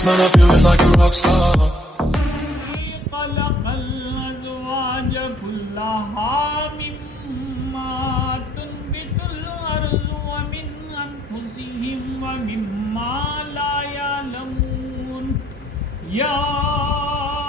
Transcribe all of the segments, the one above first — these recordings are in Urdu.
this man, I feel it's like a rock star. خلق الأزواج كلها مما تنبت الأرض ومن أنفسهم ومما لا يعلمون يا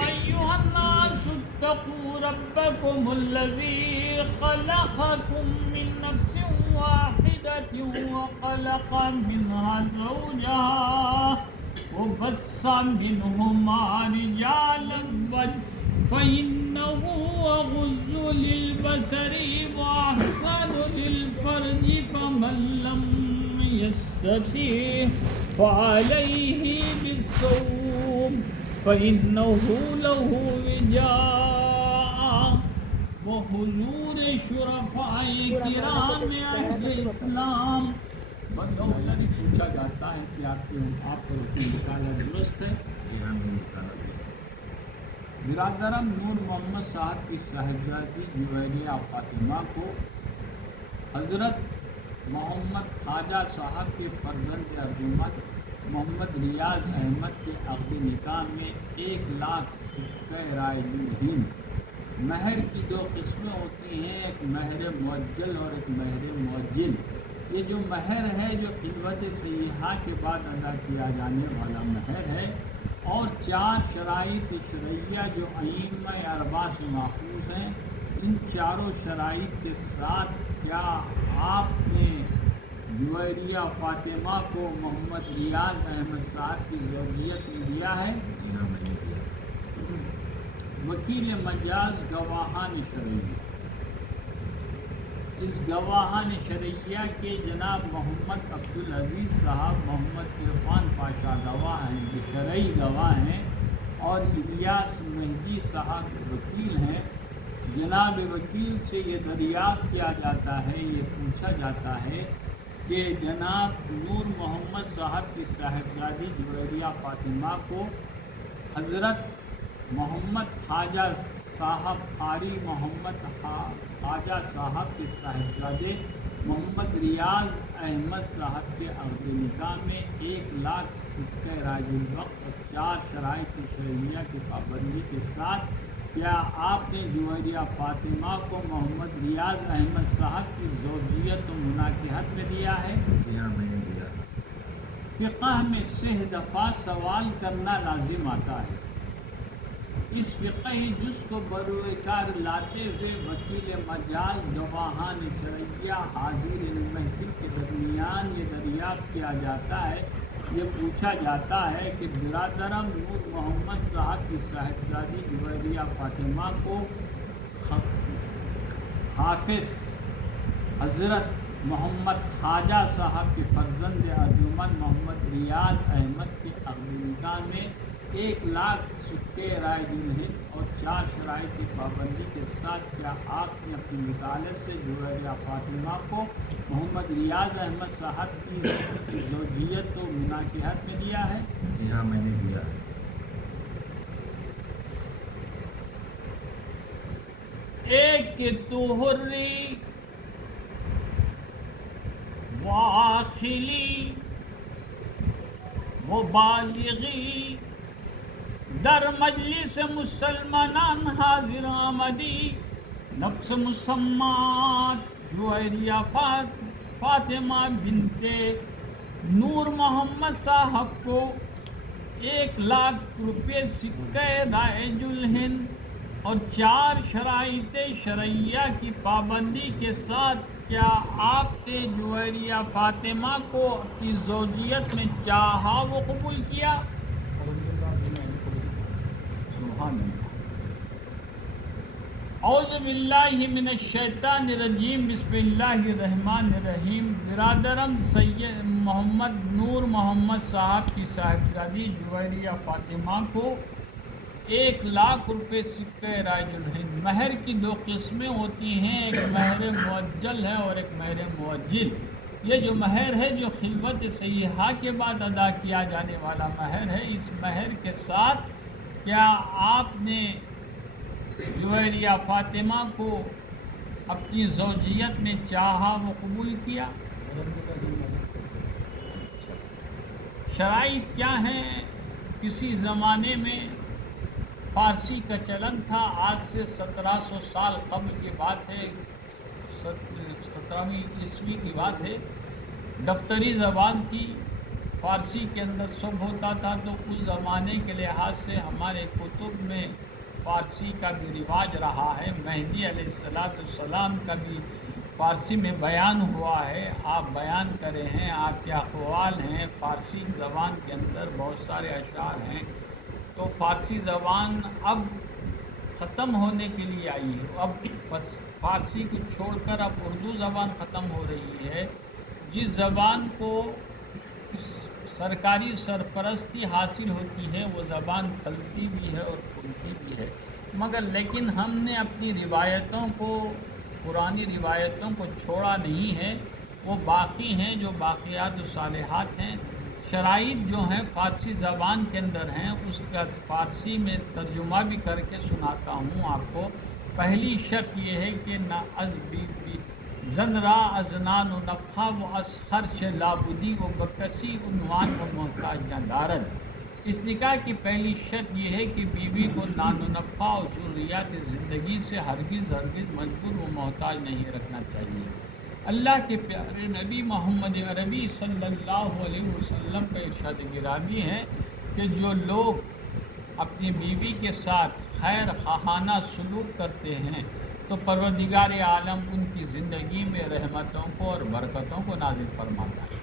أيها الناس اتقوا ربكم الذي خلقكم من نفس واحدة وخلق منها زوجها وبث منهما رجالا فإنه أغض للبصر وأحسن للفرج فمن لم يستطع فعليه بالصوم فإنه له وجاء وحضور شرفاء کرام اہل اسلام بندوں اللہ پوچھا جاتا ہے کہ آپ پر حکم نکالا درست ہے؟ برادرم نور محمد صاحب کی صاحبزادی جویریہ فاطمہ کو حضرت محمد خواجہ صاحب کے فرزند ارجمند محمد ریاض احمد کے عقد نکاح میں 1 لاکھ سکہ رائے ہند مہر کی 2 قسمیں ہوتی ہیں، ایک مہر معجل اور ایک مہر معجل۔ یہ جو مہر ہے جو خلوت سیاحہ کے بعد ادا کیا جانے والا مہر ہے، اور 4 شرائط شرعیہ جو ائمہ اربعہ سے ماخوذ ہیں، ان چاروں شرائط کے ساتھ کیا آپ نے جویریہ فاطمہ کو محمد ریاض احمد صاحب کی زوجیت میں دیا ہے؟ جی ہاں، میں نے دیا۔ وکیل مجاز گواہان شرعیہ، اس گواہان شرعیہ کے جناب محمد عبدالعزیز صاحب، محمد عرفان پاشا گواہ ہیں، یہ شرعی گواہ ہیں، اور الیاس مہدی صاحب وکیل ہیں۔ جناب وکیل سے یہ دریافت کیا جاتا ہے، یہ پوچھا جاتا ہے کہ جناب نور محمد صاحب کی صاحبزادی جویریہ فاطمہ کو حضرت محمد خواجہ صاحب قاری محمد خواجہ صاحب کے صاحبزادے محمد ریاض احمد صاحب کے عقد نکاح میں 1 لاکھ سکہ رائج الوقت اور 4 شرائط شرعیہ کی پابندی کے ساتھ کیا آپ نے جویریہ فاطمہ کو محمد ریاض احمد صاحب کی زوجیت و مناکحت میں دیا ہے؟ جی ہاں، میں نے دیا۔ فقہ میں 6 دفعہ سوال کرنا لازم آتا ہے۔ اس فقہی جز کو بروئے کار لاتے ہوئے وکیل مجاز گواہان شرعیہ حاضر محفل کے درمیان یہ دریافت کیا جاتا ہے، یہ پوچھا جاتا ہے کہ برادرم نور محمد صاحب کی صاحبزادی جویریہ فاطمہ کو حافظ حضرت محمد خواجہ صاحب کے فرزند ارجمند محمد ریاض احمد کے عقد نکاح میں 1 لاکھ سکے رائج الہند اور 4 شرائط کی پابندی کے ساتھ کیا آپ نے اپنی وکالت سے جویریہ فاطمہ کو محمد ریاض احمد صاحب کی زوجیت و مناکحت میں دیا ہے؟ جی ہاں، میں نے دیا۔ ایک کہ تو حری واخلی و بالغی در مجلس مسلمانان حاضر آمدی نفس مسمات جویریہ فاطمہ بنت نور محمد صاحب کو 1 لاکھ روپے سکہ رائج الہند اور 4 شرائط شرعیہ کی پابندی کے ساتھ کیا آپ نے جویریہ فاطمہ کو اپنی زوجیت میں چاہا وہ قبول کیا؟ اعوذ باللہ من الشیطان الرجیم، بسم اللہ الرحمن الرحیم۔ برادرم سید محمد نور محمد صاحب کی صاحبزادی جویریہ فاطمہ کو 1 لاکھ روپے سکہ رائج الہند۔ مہر کی 2 قسمیں ہوتی ہیں، ایک مہر معجل ہے اور ایک مہر معجل۔ یہ جو مہر ہے جو خلوت سیاحہ کے بعد ادا کیا جانے والا مہر ہے، اس مہر کے ساتھ کیا آپ نے جویریہ فاطمہ کو اپنی زوجیت میں چاہا وہ قبول کیا؟ شرائط کیا ہیں؟ کسی زمانے میں فارسی کا چلن تھا، آج سے 1700 سال قبل کی بات ہے، 17ویں عیسوی کی بات ہے۔ دفتری زبان تھی، فارسی کے اندر سب ہوتا تھا، تو اس زمانے کے لحاظ سے ہمارے کتب میں فارسی کا بھی رواج رہا ہے۔ مہدی علیہ السلام کا بھی فارسی میں بیان ہوا ہے، آپ بیان کرے ہیں، آپ کے اقوال ہیں، فارسی زبان کے اندر بہت سارے اشعار ہیں۔ تو فارسی زبان اب ختم ہونے کے لیے آئی ہے، اب بس فارسی کو چھوڑ کر اب اردو زبان ختم ہو رہی ہے، جس زبان کو سرکاری سرپرستی حاصل ہوتی ہے وہ زبان پھلتی بھی ہے اور پھولتی بھی ہے، مگر لیکن ہم نے اپنی روایتوں کو، پرانی روایتوں کو چھوڑا نہیں ہے، وہ باقی ہیں، جو باقیات و صالحات ہیں۔ شرائط جو ہیں فارسی زبان کے اندر ہیں، اس کا فارسی میں ترجمہ بھی کر کے سناتا ہوں آپ کو۔ پہلی شرط یہ ہے کہ نہ از بی زن را ازنان و نفخہ و از خرچ لابودی و بکسی عنوان و محتاج نہ دارد۔ اس نکاح کی پہلی شرط یہ ہے کہ بیوی کو نان و نفقہ اور ضروریات زندگی سے ہرگز مجبور و محتاج نہیں رکھنا چاہیے۔ اللہ کے پیارے نبی محمد عربی صلی اللہ علیہ وسلم کا ارشاد گرامی ہے کہ جو لوگ اپنی بیوی کے ساتھ خیر خواہانہ سلوک کرتے ہیں تو پروردگار عالم ان کی زندگی میں رحمتوں کو اور برکتوں کو نازل فرماتا ہے۔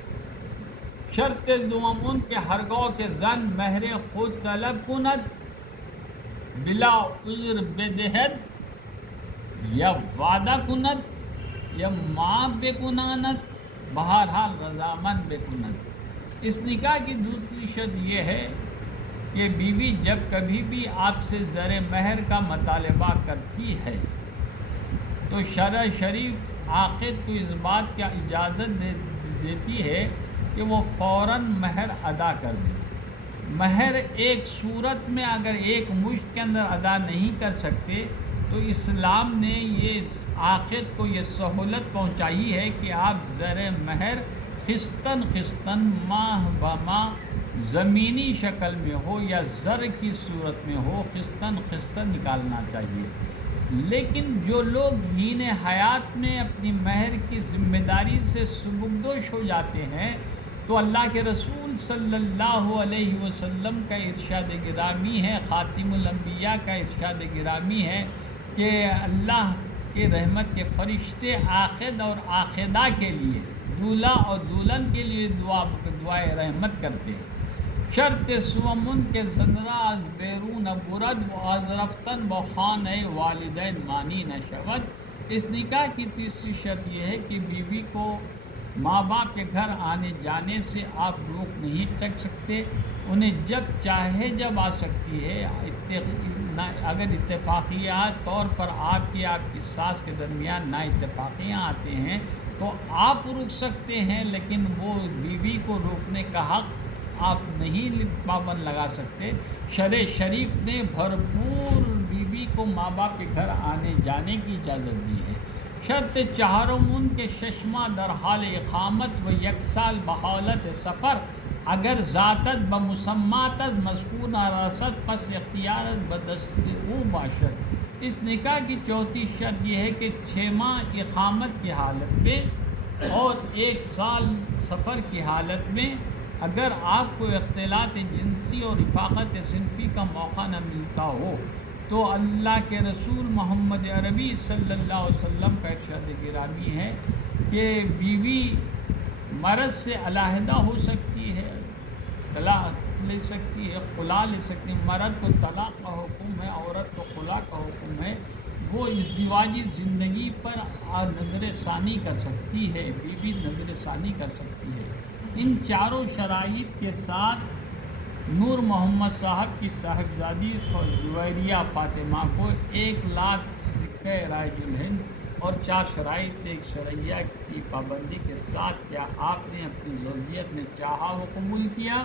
شرط دوم ان کے ہرگاہ کے زن مہر خود طلب کند بلا عذر بدہد یا وعدہ کند یا ماں بے کنانت بہرحال رضامند بے کنت۔ اس نکاح کی دوسری شرط یہ ہے کہ بیوی جب کبھی بھی آپ سے زر مہر کا مطالبہ کرتی ہے تو شرع شریف عاقد کو اس بات کی اجازت دیتی ہے کہ وہ فوراً مہر ادا کر دے۔ مہر ایک صورت میں اگر ایک مشت کے اندر ادا نہیں کر سکتے تو اسلام نے یہ عاقد کو یہ سہولت پہنچائی ہے کہ آپ زر مہر خستاً خستاً ماہ بماہ زمینی شکل میں ہو یا زر کی صورت میں ہو خستاً خستاً نکالنا چاہیے۔ لیکن جو لوگ ہین حیات میں اپنی مہر کی ذمہ داری سے سبکدوش ہو جاتے ہیں تو اللہ کے رسول صلی اللہ علیہ وسلم کا ارشاد گرامی ہے، خاتم الانبیاء کا ارشاد گرامی ہے کہ اللہ کے رحمت کے فرشتے عاقد اور عاقدہ کے لیے، دولہا اور دلہن کے لیے دعائے رحمت کرتے ہیں۔ شرط سومن کے زنرا از بیرون برد و از رفتن بخانہ والدین مانی نشود۔ اس نکاح کی تیسری شرط یہ ہے کہ بیوی کو ماں باپ کے گھر آنے جانے سے آپ روک نہیں رکھ سکتے، انہیں جب چاہے جب آ سکتی ہے۔ اگر اتفاقیات طور پر آپ کی ساس کے درمیان نا اتفاقیاں آتے ہیں تو آپ رک سکتے ہیں، لیکن وہ بیوی کو روکنے کا حق آپ نہیں پابند لگا سکتے۔ شرع شریف نے بھرپور بیوی کو ماں باپ کے گھر آنے جانے کی اجازت دی ہے۔ شرط چہارم کے ششمہ در حال اقامت و یک سال بحالت سفر اگر ذاتت بمسمات از مذکور رسد پس اختیارت بدست او باشد۔ اس نکاح کی چوتھی شرط یہ ہے کہ 6 ماہ اقامت کی حالت میں اور 1 سال سفر کی حالت میں اگر آپ کو اختلاط جنسی اور رفاقت صنفی کا موقع نہ ملتا ہو تو اللہ کے رسول محمد عربی صلی اللہ علیہ وسلم کا ارشاد گرامی ہے کہ بیوی مرد سے علیحدہ ہو سکتی ہے، طلاق لے سکتی ہے، خلا لے سکتی ہے۔ مرد کو طلاق کا حکم ہے، عورت کو خلا کا حکم ہے۔ وہ ازدواجی زندگی پر نظر ثانی کر سکتی ہے، بیوی نظر ثانی کر سکتی ہے۔ ان چاروں شرائط کے ساتھ نور محمد صاحب کی صاحبزادی جویریہ فاطمہ کو 1 لاکھ سکہ رائج الہند اور 4 شرائط ایک شرعیہ کی پابندی کے ساتھ کیا آپ نے اپنی زوجیت میں چاہا وہ قبول کیا؟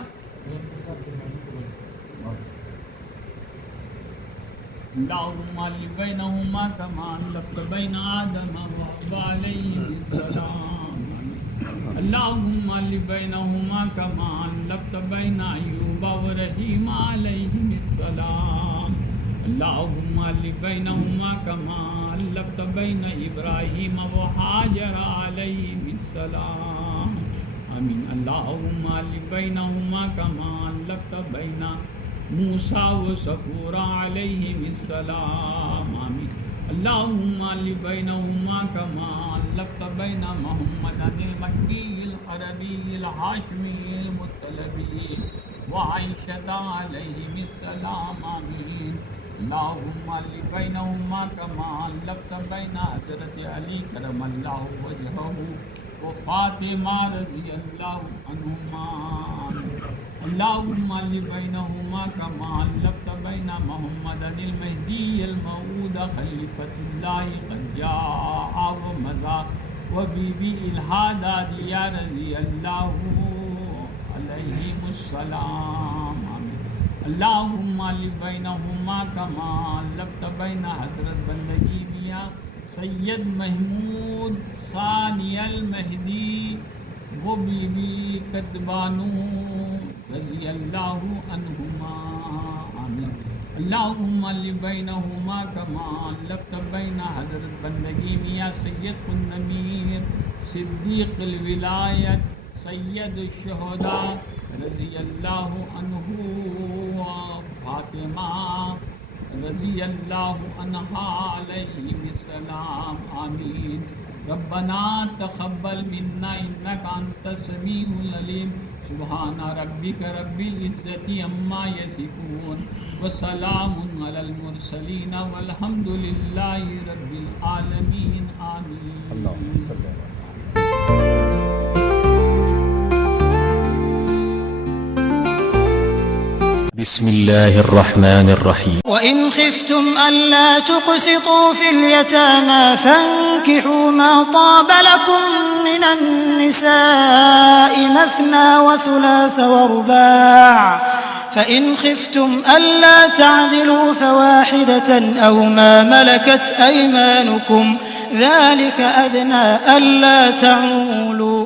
اللہم علی بینہما کما علقت بین آدم و حوا علیہ السلام، اللہم علی بینہما کما علقت بین ایوب وإبراهيم عليهم السلام اللهم ألف بينهما كما ألفت بين إبراهيم وهاجر عليهم السلام آمين اللهم ألف بينهما كما ألفت بين موسى وصفورا عليهم السلام آمين اللهم ألف بينهما كما ألفت بين محمد المكي العربي الهاشمي المطلبي وعائشة عليهم السلام آمين اللهم ألف بينهما كما ألفت بين حضرت علي كرم الله وجهه وفاطمة رضي الله عنهما اللهم ألف بينهما كما ألفت بين محمد المهدي الموعود خليفة الله قد جاء ومضى وبيبي الهادى رضي الله عليهم السلام آمين اللهم ألف بينهما كما ألفت بين حضرت بندگی میاں سید محمود ثانی المہدی و بی بی قطبانو رضی اللہ عنہما آمین اللہم ألف بینہما کما ألفت بین حضرت بندگی میاں سید النمیر صدیق الولایت سید الشہداء رضی اللہ عنہ فاطمہ رضی اللہ عنہا علیہم السلام آمین ربنا تقبل منا انک انت السمیع العلیم سبحان ربک رب العزة عما یصفون وسلام علی المرسلین والحمد للہ رب العالمین آمین اللہم صلی اللہ بسم الله الرحمن الرحيم وإن خفتم ألا تقسطوا في اليتامى فانكحوا ما طاب لكم من النساء مثنى وثلاث ورباع فإن خفتم ألا تعدلوا فواحدة أو ما ملكت أيمانكم ذلك أدنى ألا تعولوا